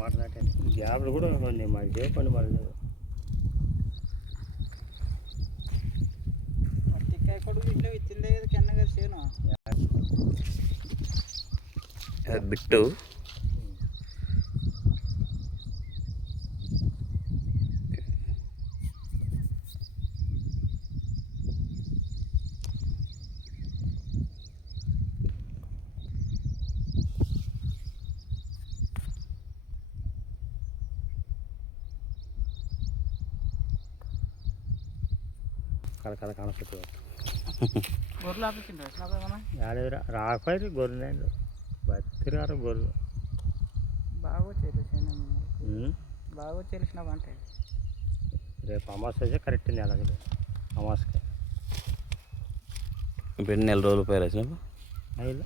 టమాటా నాటే గ్యాప్లు కూడా కొన్ని మాకు చేయకండి మరి మట్టికాయ కొడుకు ఇట్లా విత్తిందే కింద చేను బిట్టు కలకల కనపడుతు గొర్రెలు ఆపించిండ్రు రాకపోయి గొర్రెలు బతిరారు గొర్రెలు బాగా వచ్చేది బాగా వచ్చేసిన అంటే రేపు అమావాస్య అయితే కరెక్ట్ నెల అమావాస్యకి ఇప్పుడు 4 రోజులు పోయి రాసిన అయినా